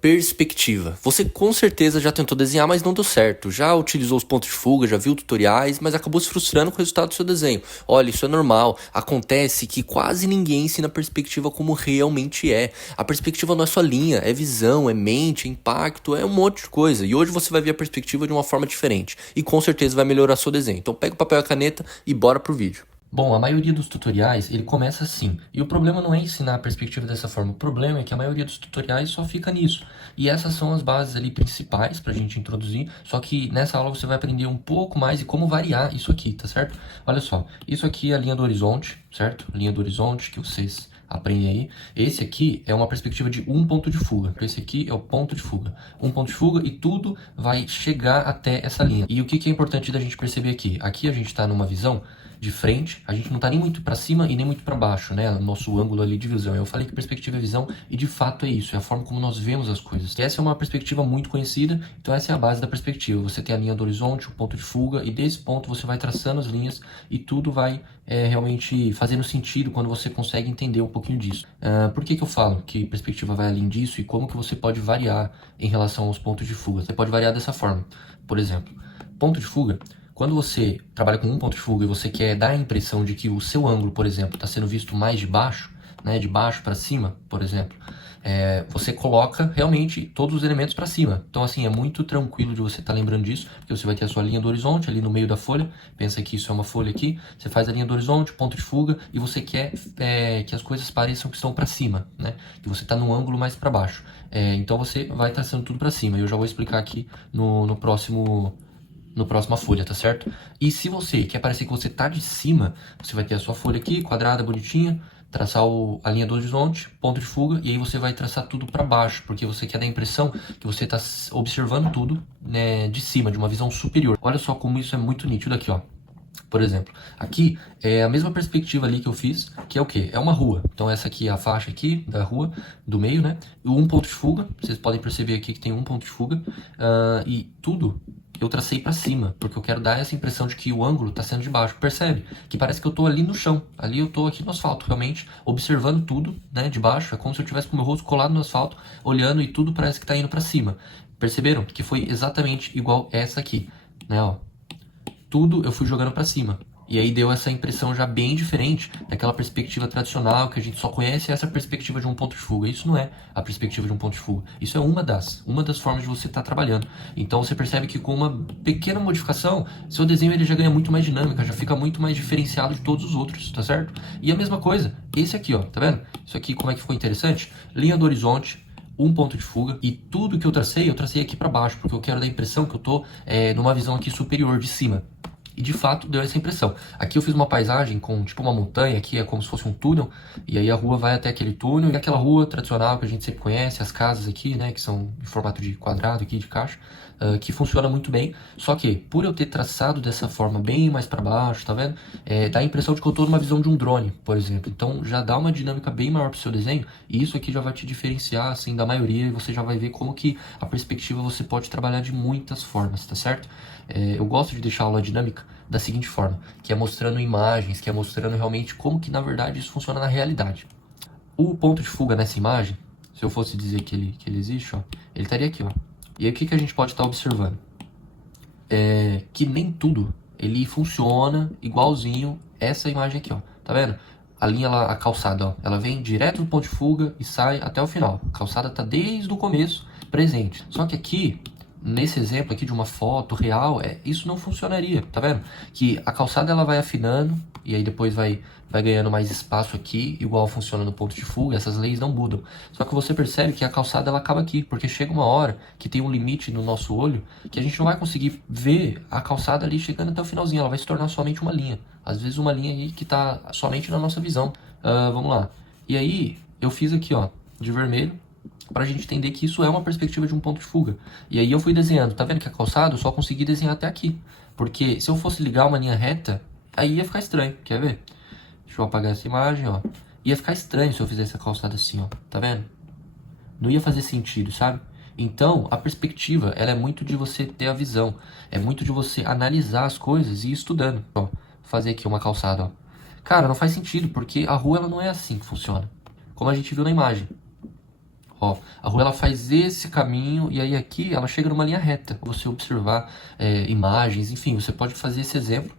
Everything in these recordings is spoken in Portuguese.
Perspectiva. Você com certeza já tentou desenhar, mas não deu certo. Já utilizou os pontos de fuga, já viu tutoriais, mas acabou se frustrando com o resultado do seu desenho. Olha, isso é normal. Acontece que quase ninguém ensina perspectiva como realmente é. A perspectiva não é só linha, é visão, é mente, é impacto, é um monte de coisa. E hoje você vai ver a perspectiva de uma forma diferente. E com certeza vai melhorar seu desenho. Então pega o papel e a caneta e bora pro vídeo. Bom, a maioria dos tutoriais, ele começa assim. E o problema não é ensinar a perspectiva dessa forma. O problema é que a maioria dos tutoriais só fica nisso. E essas são as bases ali principais pra gente introduzir. Só que nessa aula você vai aprender um pouco mais e como variar isso aqui, tá certo? Olha só, isso aqui é a linha do horizonte, certo? Linha do horizonte que vocês aprendem aí. Esse aqui é uma perspectiva de um ponto de fuga. Esse aqui é o ponto de fuga. Um ponto de fuga e tudo vai chegar até essa linha. E o que é importante da gente perceber aqui? Aqui a gente está numa visão de frente, a gente não tá nem muito para cima e nem muito para baixo, né? Nosso ângulo ali de visão. Eu falei que perspectiva é visão e de fato é isso, é a forma como nós vemos as coisas. E essa é uma perspectiva muito conhecida, então essa é a base da perspectiva. Você tem a linha do horizonte, o ponto de fuga, e desse ponto você vai traçando as linhas e tudo vai realmente fazendo sentido quando você consegue entender um pouquinho disso. Por que eu falo que perspectiva vai além disso e como que você pode variar em relação aos pontos de fuga? Você pode variar dessa forma. Por exemplo, ponto de fuga. Quando você trabalha com um ponto de fuga e você quer dar a impressão de que o seu ângulo, por exemplo, está sendo visto mais de baixo, né, de baixo para cima, por exemplo, você coloca realmente todos os elementos para cima. Então, assim, é muito tranquilo de você estar lembrando disso, porque você vai ter a sua linha do horizonte ali no meio da folha. Pensa que isso é uma folha aqui. Você faz a linha do horizonte, ponto de fuga, e você quer que as coisas pareçam que estão para cima, né? Que você está num ângulo mais para baixo. Então, você vai traçando tudo para cima. E eu já vou explicar aqui no próxima folha, tá certo? E se você quer parecer que você tá de cima, você vai ter a sua folha aqui, quadrada, bonitinha, traçar a linha do horizonte, ponto de fuga, e aí você vai traçar tudo para baixo, porque você quer dar a impressão que você tá observando tudo, né, de cima, de uma visão superior. Olha só como isso é muito nítido aqui, ó. Por exemplo, aqui é a mesma perspectiva ali que eu fiz, que é o quê? É uma rua. Então essa aqui é a faixa aqui da rua, do meio, né? E um ponto de fuga, vocês podem perceber aqui que tem um ponto de fuga, e tudo eu tracei para cima, porque eu quero dar essa impressão de que o ângulo está sendo de baixo. Percebe? Que parece que eu tô ali no chão, ali eu tô aqui no asfalto, realmente, observando tudo, né, de baixo. É como se eu tivesse com o meu rosto colado no asfalto, olhando e tudo parece que tá indo para cima. Perceberam? Que foi exatamente igual essa aqui, né, ó. Tudo eu fui jogando para cima. E aí deu essa impressão já bem diferente daquela perspectiva tradicional que a gente só conhece, essa perspectiva de um ponto de fuga. Isso não é a perspectiva de um ponto de fuga. Isso é uma das formas de você estar trabalhando. Então você percebe que com uma pequena modificação, seu desenho ele já ganha muito mais dinâmica, já fica muito mais diferenciado de todos os outros, tá certo? E a mesma coisa, esse aqui, ó, tá vendo? Isso aqui como é que ficou interessante? Linha do horizonte, um ponto de fuga, e tudo que eu tracei aqui para baixo, porque eu quero dar a impressão que eu tô numa visão aqui superior, de cima. E de fato deu essa impressão. Aqui eu fiz uma paisagem com tipo uma montanha, aqui é como se fosse um túnel, e aí a rua vai até aquele túnel, e aquela rua tradicional que a gente sempre conhece, as casas aqui, né, que são em formato de quadrado aqui, de caixa, que funciona muito bem. Só que, por eu ter traçado dessa forma bem mais para baixo, tá vendo? Dá a impressão de que eu tô numa visão de um drone, por exemplo. Então já dá uma dinâmica bem maior pro seu desenho, e isso aqui já vai te diferenciar, assim, da maioria, e você já vai ver como que a perspectiva você pode trabalhar de muitas formas, tá certo? Eu gosto de deixar a aula dinâmica da seguinte forma, que é mostrando imagens, que é mostrando realmente como que na verdade isso funciona na realidade. O ponto de fuga nessa imagem, se eu fosse dizer que ele existe, ó, ele estaria aqui, ó. E aí o que a gente pode estar observando? Que nem tudo ele funciona igualzinho essa imagem aqui, ó. Tá vendo? A linha, a calçada, ó, ela vem direto do ponto de fuga e sai até o final. A calçada tá desde o começo presente. Só que aqui, nesse exemplo aqui de uma foto real, isso não funcionaria, tá vendo? Que a calçada ela vai afinando e aí depois vai ganhando mais espaço aqui, igual funciona no ponto de fuga, essas leis não mudam. Só que você percebe que a calçada ela acaba aqui, porque chega uma hora que tem um limite no nosso olho que a gente não vai conseguir ver a calçada ali chegando até o finalzinho, ela vai se tornar somente uma linha. Às vezes uma linha aí que tá somente na nossa visão. Vamos lá. E aí, eu fiz aqui, ó, de vermelho, pra gente entender que isso é uma perspectiva de um ponto de fuga. E aí eu fui desenhando, tá vendo que a calçada eu só consegui desenhar até aqui. Porque se eu fosse ligar uma linha reta, aí ia ficar estranho, quer ver? Deixa eu apagar essa imagem, ó. Ia ficar estranho se eu fizesse a calçada assim, ó, tá vendo? Não ia fazer sentido, sabe? Então, a perspectiva, ela é muito de você ter a visão. É muito de você analisar as coisas e ir estudando. Ó, vou fazer aqui uma calçada, ó. Cara, não faz sentido, porque a rua ela não é assim que funciona. Como a gente viu na imagem. Ó, a rua ela faz esse caminho e aí aqui ela chega numa linha reta. Você observar imagens, enfim, você pode fazer esse exemplo.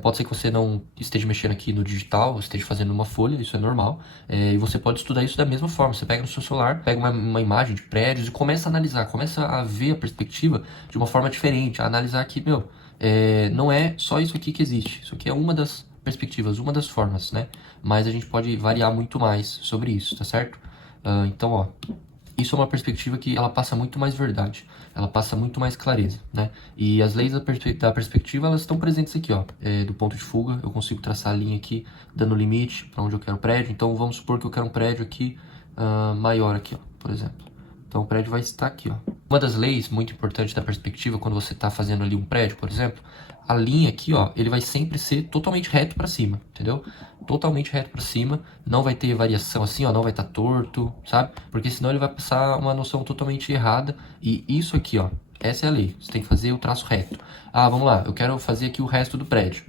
Pode ser que você não esteja mexendo aqui no digital, esteja fazendo numa folha, isso é normal. E você pode estudar isso da mesma forma. Você pega no seu celular, pega uma imagem de prédios e começa a analisar, começa a ver a perspectiva de uma forma diferente, a analisar que, meu, não é só isso aqui que existe. Isso aqui é uma das perspectivas, uma das formas, né? Mas a gente pode variar muito mais sobre isso, tá certo? Então, ó, isso é uma perspectiva que ela passa muito mais verdade, ela passa muito mais clareza, né? E as leis da perspectiva, elas estão presentes aqui, ó, do ponto de fuga. Eu consigo traçar a linha aqui, dando limite para onde eu quero o prédio. Então, vamos supor que eu quero um prédio aqui maior aqui, ó, por exemplo. Então, o prédio vai estar aqui, ó. Uma das leis muito importantes da perspectiva, quando você está fazendo ali um prédio, por exemplo, a linha aqui, ó, ele vai sempre ser totalmente reto para cima, entendeu? Totalmente reto para cima, não vai ter variação assim, ó, não vai estar torto, sabe? Porque senão ele vai passar uma noção totalmente errada. E isso aqui, ó, essa é a lei. Você tem que fazer o traço reto. Ah, vamos lá, eu quero fazer aqui o resto do prédio.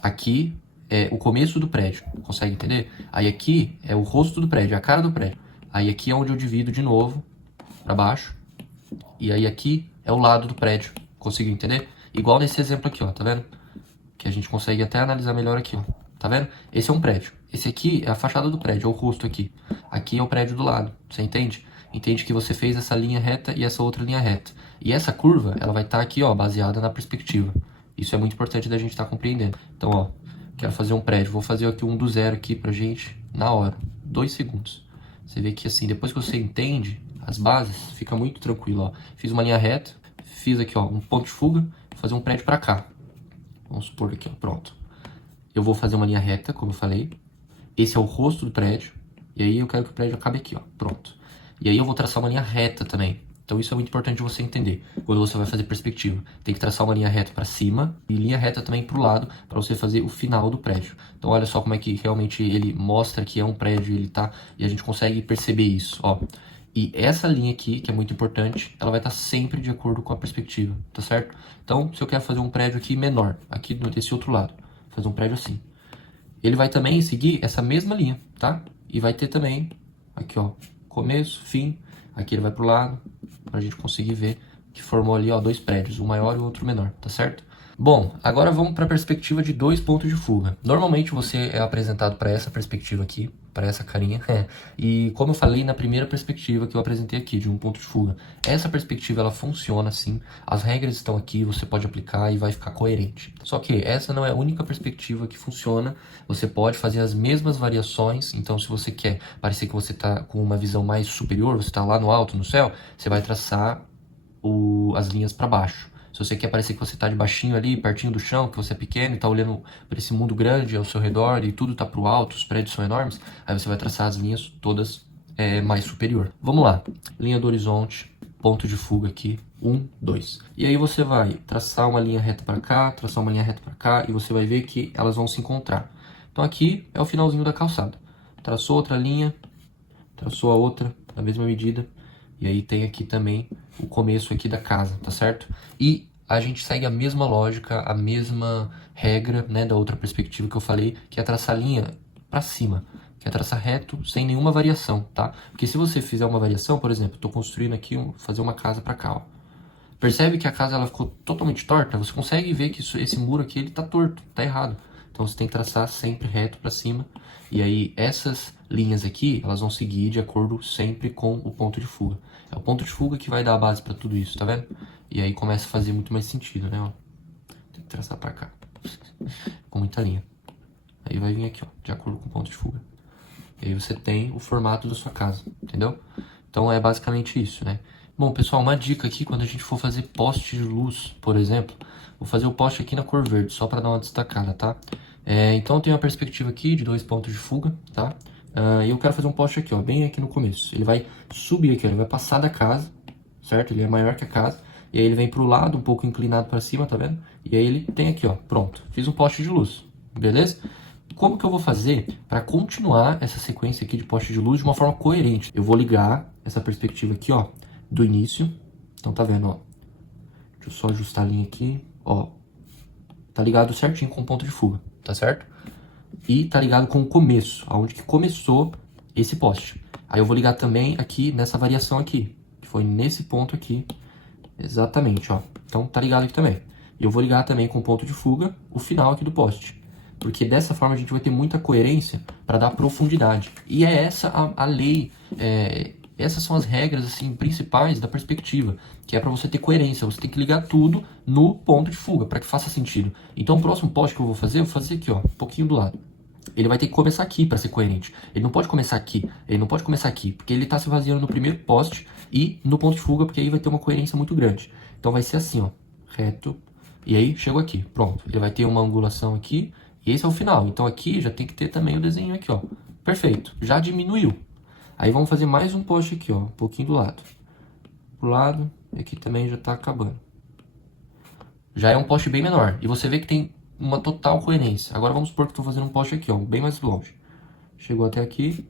Aqui é o começo do prédio, consegue entender? Aí aqui é o rosto do prédio, a cara do prédio. Aí aqui é onde eu divido de novo para baixo. E aí aqui é o lado do prédio, conseguiu entender? Igual nesse exemplo aqui, ó, tá vendo? Que a gente consegue até analisar melhor aqui, ó. Tá vendo? Esse é um prédio. Esse aqui é a fachada do prédio, é o rosto aqui. Aqui é o prédio do lado, você entende? Entende que você fez essa linha reta e essa outra linha reta. E essa curva, ela vai estar aqui, ó, baseada na perspectiva. Isso é muito importante da gente estar compreendendo. Então, ó, quero fazer um prédio. Vou fazer aqui um do zero aqui pra gente na hora. 2 segundos. Você vê que assim, depois que você entende as bases, fica muito tranquilo, ó. Fiz uma linha reta, fiz aqui, ó, um ponto de fuga, vou fazer um prédio pra cá. Vamos supor aqui, ó, pronto. Eu vou fazer uma linha reta, como eu falei. Esse é o rosto do prédio. E aí eu quero que o prédio acabe aqui, ó, pronto. E aí eu vou traçar uma linha reta também. Então isso é muito importante você entender. Quando você vai fazer perspectiva, tem que traçar uma linha reta para cima e linha reta também para o lado, para você fazer o final do prédio. Então olha só como é que realmente ele mostra que é um prédio, ele tá, e a gente consegue perceber isso, ó. E essa linha aqui, que é muito importante, ela vai estar sempre de acordo com a perspectiva, tá certo? Então, se eu quero fazer um prédio aqui menor, aqui desse outro lado, fazer um prédio assim, ele vai também seguir essa mesma linha, tá? E vai ter também, aqui ó, começo, fim, aqui ele vai pro lado, pra gente conseguir ver que formou ali, ó, 2 prédios, um maior e o outro menor, tá certo? Bom, agora vamos para a perspectiva de 2 pontos de fuga. Normalmente você é apresentado para essa perspectiva aqui, para essa carinha, e como eu falei na primeira perspectiva que eu apresentei aqui, de um ponto de fuga, essa perspectiva ela funciona assim, as regras estão aqui, você pode aplicar e vai ficar coerente. Só que essa não é a única perspectiva que funciona, você pode fazer as mesmas variações, então se você quer parecer que você está com uma visão mais superior, você está lá no alto, no céu, você vai traçar as linhas para baixo. Se você quer parecer que você está de baixinho ali, pertinho do chão, que você é pequeno e está olhando para esse mundo grande ao seu redor e tudo está para o alto, os prédios são enormes, aí você vai traçar as linhas todas mais superior. Vamos lá, linha do horizonte, ponto de fuga aqui, 1, 2. E aí você vai traçar uma linha reta para cá, traçar uma linha reta para cá e você vai ver que elas vão se encontrar. Então aqui é o finalzinho da calçada. Traçou outra linha, traçou a outra na mesma medida. E aí tem aqui também o começo aqui da casa, tá certo? E a gente segue a mesma lógica, a mesma regra, né, da outra perspectiva que eu falei, que é traçar linha para cima, que é traçar reto sem nenhuma variação, tá? Porque se você fizer uma variação, por exemplo, estou construindo aqui, fazer uma casa para cá, ó. Percebe que a casa ela ficou totalmente torta? Você consegue ver que esse muro aqui ele tá torto, tá errado. Então você tem que traçar sempre reto para cima. E aí essas linhas aqui, elas vão seguir de acordo sempre com o ponto de fuga. É o ponto de fuga que vai dar a base para tudo isso, tá vendo? E aí começa a fazer muito mais sentido, né? Ó. Tem que traçar para cá. Com muita linha. Aí vai vir aqui, ó, de acordo com o ponto de fuga. E aí você tem o formato da sua casa, entendeu? Então é basicamente isso, né? Bom, pessoal, uma dica aqui, quando a gente for fazer poste de luz, por exemplo, vou fazer o poste aqui na cor verde, só para dar uma destacada, tá? Então eu tenho uma perspectiva aqui de 2 pontos de fuga, tá? E eu quero fazer um poste aqui, ó, bem aqui no começo. Ele vai subir aqui, ó, ele vai passar da casa, certo? Ele é maior que a casa. E aí ele vem pro lado, um pouco inclinado para cima, tá vendo? E aí ele tem aqui, ó, pronto. Fiz um poste de luz, beleza? Como que eu vou fazer para continuar essa sequência aqui de poste de luz de uma forma coerente? Eu vou ligar essa perspectiva aqui, ó, do início. Então tá vendo, ó. Deixa eu só ajustar a linha aqui, ó. Tá ligado certinho com o ponto de fuga, tá certo? E tá ligado com o começo, aonde que começou esse poste. Aí eu vou ligar também aqui nessa variação aqui, que foi nesse ponto aqui, exatamente, ó. Então tá ligado aqui também. E eu vou ligar também com o ponto de fuga o final aqui do poste. Porque dessa forma a gente vai ter muita coerência para dar profundidade. E é essa a lei, essas são as regras assim principais da perspectiva, que é para você ter coerência. Você tem que ligar tudo no ponto de fuga, para que faça sentido. Então o próximo poste que eu vou fazer aqui, ó, um pouquinho do lado. Ele vai ter que começar aqui para ser coerente. Ele não pode começar aqui, ele não pode começar aqui, porque ele está se baseando no primeiro poste e no ponto de fuga, porque aí vai ter uma coerência muito grande. Então vai ser assim, ó, reto, e aí chegou aqui, pronto. Ele vai ter uma angulação aqui, e esse é o final. Então aqui já tem que ter também o desenho aqui, ó. Perfeito, já diminuiu. Aí vamos fazer mais um poste aqui, ó, um pouquinho do lado. Pro lado, e aqui também já tá acabando. Já é um poste bem menor, e você vê que tem uma total coerência. Agora vamos supor que estou fazendo um poste aqui, ó, bem mais longe. Chegou até aqui,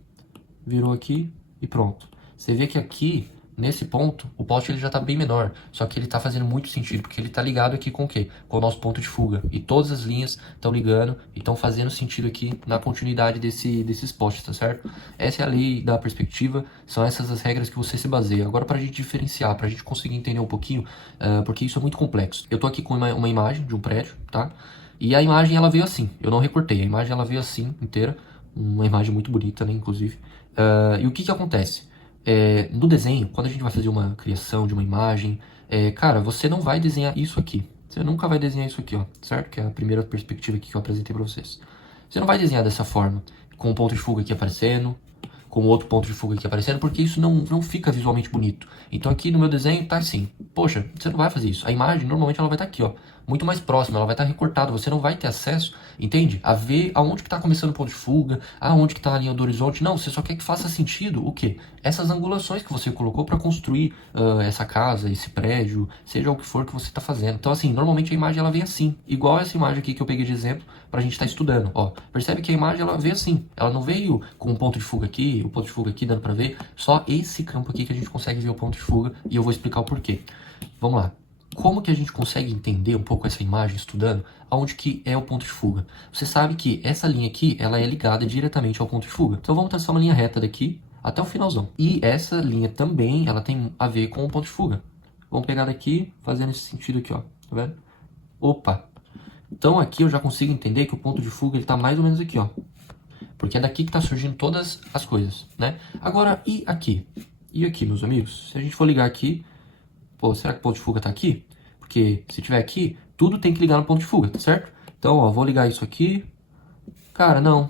virou aqui e pronto. Você vê que aqui, nesse ponto, o poste ele já está bem menor, só que ele está fazendo muito sentido, porque ele está ligado aqui com o quê? Com o nosso ponto de fuga. E todas as linhas estão ligando e estão fazendo sentido aqui na continuidade desses postes, tá certo? Essa é a lei da perspectiva, são essas as regras que você se baseia. Agora, para a gente diferenciar, para a gente conseguir entender um pouquinho, porque isso é muito complexo. Eu estou aqui com uma imagem de um prédio, tá? E a imagem ela veio assim, eu não recortei, a imagem ela veio assim, inteira, uma imagem muito bonita, né, inclusive. E o que que acontece? No desenho, quando a gente vai fazer uma criação de uma imagem, cara, você não vai desenhar isso aqui. Você nunca vai desenhar isso aqui, ó, certo? Que é a primeira perspectiva aqui que eu apresentei pra vocês. Você não vai desenhar dessa forma, com o ponto de fuga aqui aparecendo, com outro ponto de fuga aqui aparecendo, porque isso não fica visualmente bonito. Então aqui no meu desenho tá assim, poxa, você não vai fazer isso. A imagem normalmente ela vai estar aqui, ó, muito mais próxima, ela vai estar recortada, você não vai ter acesso, entende? A ver aonde que tá começando o ponto de fuga, aonde que tá a linha do horizonte. Não, você só quer que faça sentido o quê? Essas angulações que você colocou para construir essa casa, esse prédio, seja o que for que você está fazendo. Então assim, normalmente a imagem ela vem assim, igual essa imagem aqui que eu peguei de exemplo pra gente estar estudando, ó. Percebe que a imagem ela veio assim, ela não veio com um ponto de fuga aqui, o ponto de fuga aqui dando pra ver, só esse campo aqui que a gente consegue ver o ponto de fuga e eu vou explicar o porquê. Vamos lá. Como que a gente consegue entender um pouco essa imagem estudando aonde que é o ponto de fuga? Você sabe que essa linha aqui, ela é ligada diretamente ao ponto de fuga. Então vamos traçar uma linha reta daqui até o finalzão. E essa linha também, ela tem a ver com o ponto de fuga. Vamos pegar daqui, fazendo esse sentido aqui, ó. Tá vendo? Opa! Então aqui eu já consigo entender que o ponto de fuga ele tá mais ou menos aqui, ó. Porque é daqui que tá surgindo todas as coisas, né? Agora, e aqui? E aqui, meus amigos? Se a gente for ligar aqui, pô, será que o ponto de fuga tá aqui? Porque se tiver aqui, tudo tem que ligar no ponto de fuga, tá certo? Então, ó, vou ligar isso aqui. Cara, não.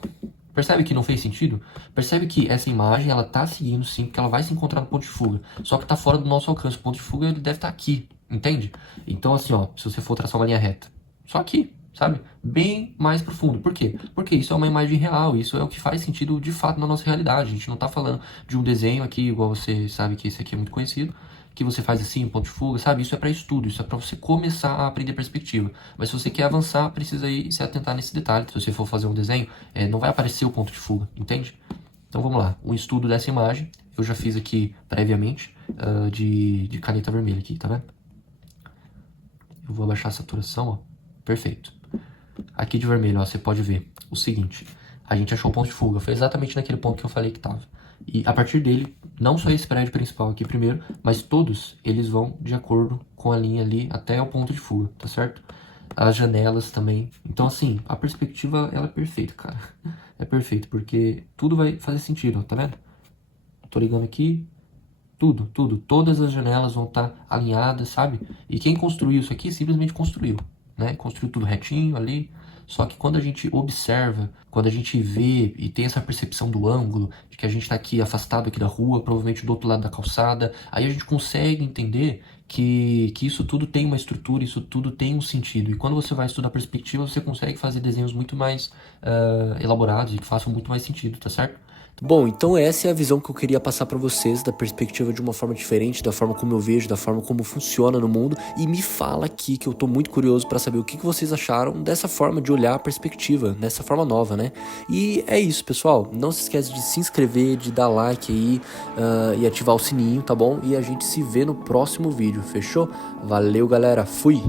Percebe que não fez sentido? Percebe que essa imagem, ela tá seguindo sim, porque ela vai se encontrar no ponto de fuga. Só que tá fora do nosso alcance. O ponto de fuga, ele deve estar aqui, entende? Então, assim, ó, se você for traçar uma linha reta, só aqui, sabe? Bem mais profundo. Por quê? Porque isso é uma imagem real, isso é o que faz sentido de fato na nossa realidade. A gente não tá falando de um desenho aqui, igual você sabe que esse aqui é muito conhecido, que você faz assim, ponto de fuga, sabe? Isso é para estudo, isso é para você começar a aprender perspectiva. Mas se você quer avançar, precisa ir se atentar nesse detalhe. Se você for fazer um desenho, não vai aparecer o ponto de fuga, entende? Então vamos lá, um estudo dessa imagem, eu já fiz aqui previamente, de caneta vermelha aqui, tá vendo? Eu vou abaixar a saturação, ó, perfeito. Aqui de vermelho, ó, você pode ver o seguinte, a gente achou o ponto de fuga, foi exatamente naquele ponto que eu falei que tava. E a partir dele, não só esse prédio principal aqui primeiro, mas todos eles vão de acordo com a linha ali até o ponto de fuga, tá certo? As janelas também. Então assim, a perspectiva ela é perfeita, cara. É perfeito, porque tudo vai fazer sentido, ó, tá vendo? Tô ligando aqui, tudo, todas as janelas vão estar alinhadas, sabe? E quem construiu isso aqui simplesmente construiu, né? Construiu tudo retinho ali. Só que quando a gente observa, quando a gente vê e tem essa percepção do ângulo, de que a gente está aqui afastado aqui da rua, provavelmente do outro lado da calçada, aí a gente consegue entender que isso tudo tem uma estrutura, isso tudo tem um sentido. E quando você vai estudar perspectiva, você consegue fazer desenhos muito mais elaborados e que façam muito mais sentido, tá certo? Bom, então essa é a visão que eu queria passar para vocês, da perspectiva de uma forma diferente, da forma como eu vejo, da forma como funciona no mundo. E me fala aqui que eu tô muito curioso para saber o que vocês acharam dessa forma de olhar a perspectiva, dessa forma nova, né? E é isso, pessoal. Não se esquece de se inscrever, de dar like aí e ativar o sininho, tá bom? E a gente se vê no próximo vídeo, fechou? Valeu, galera. Fui!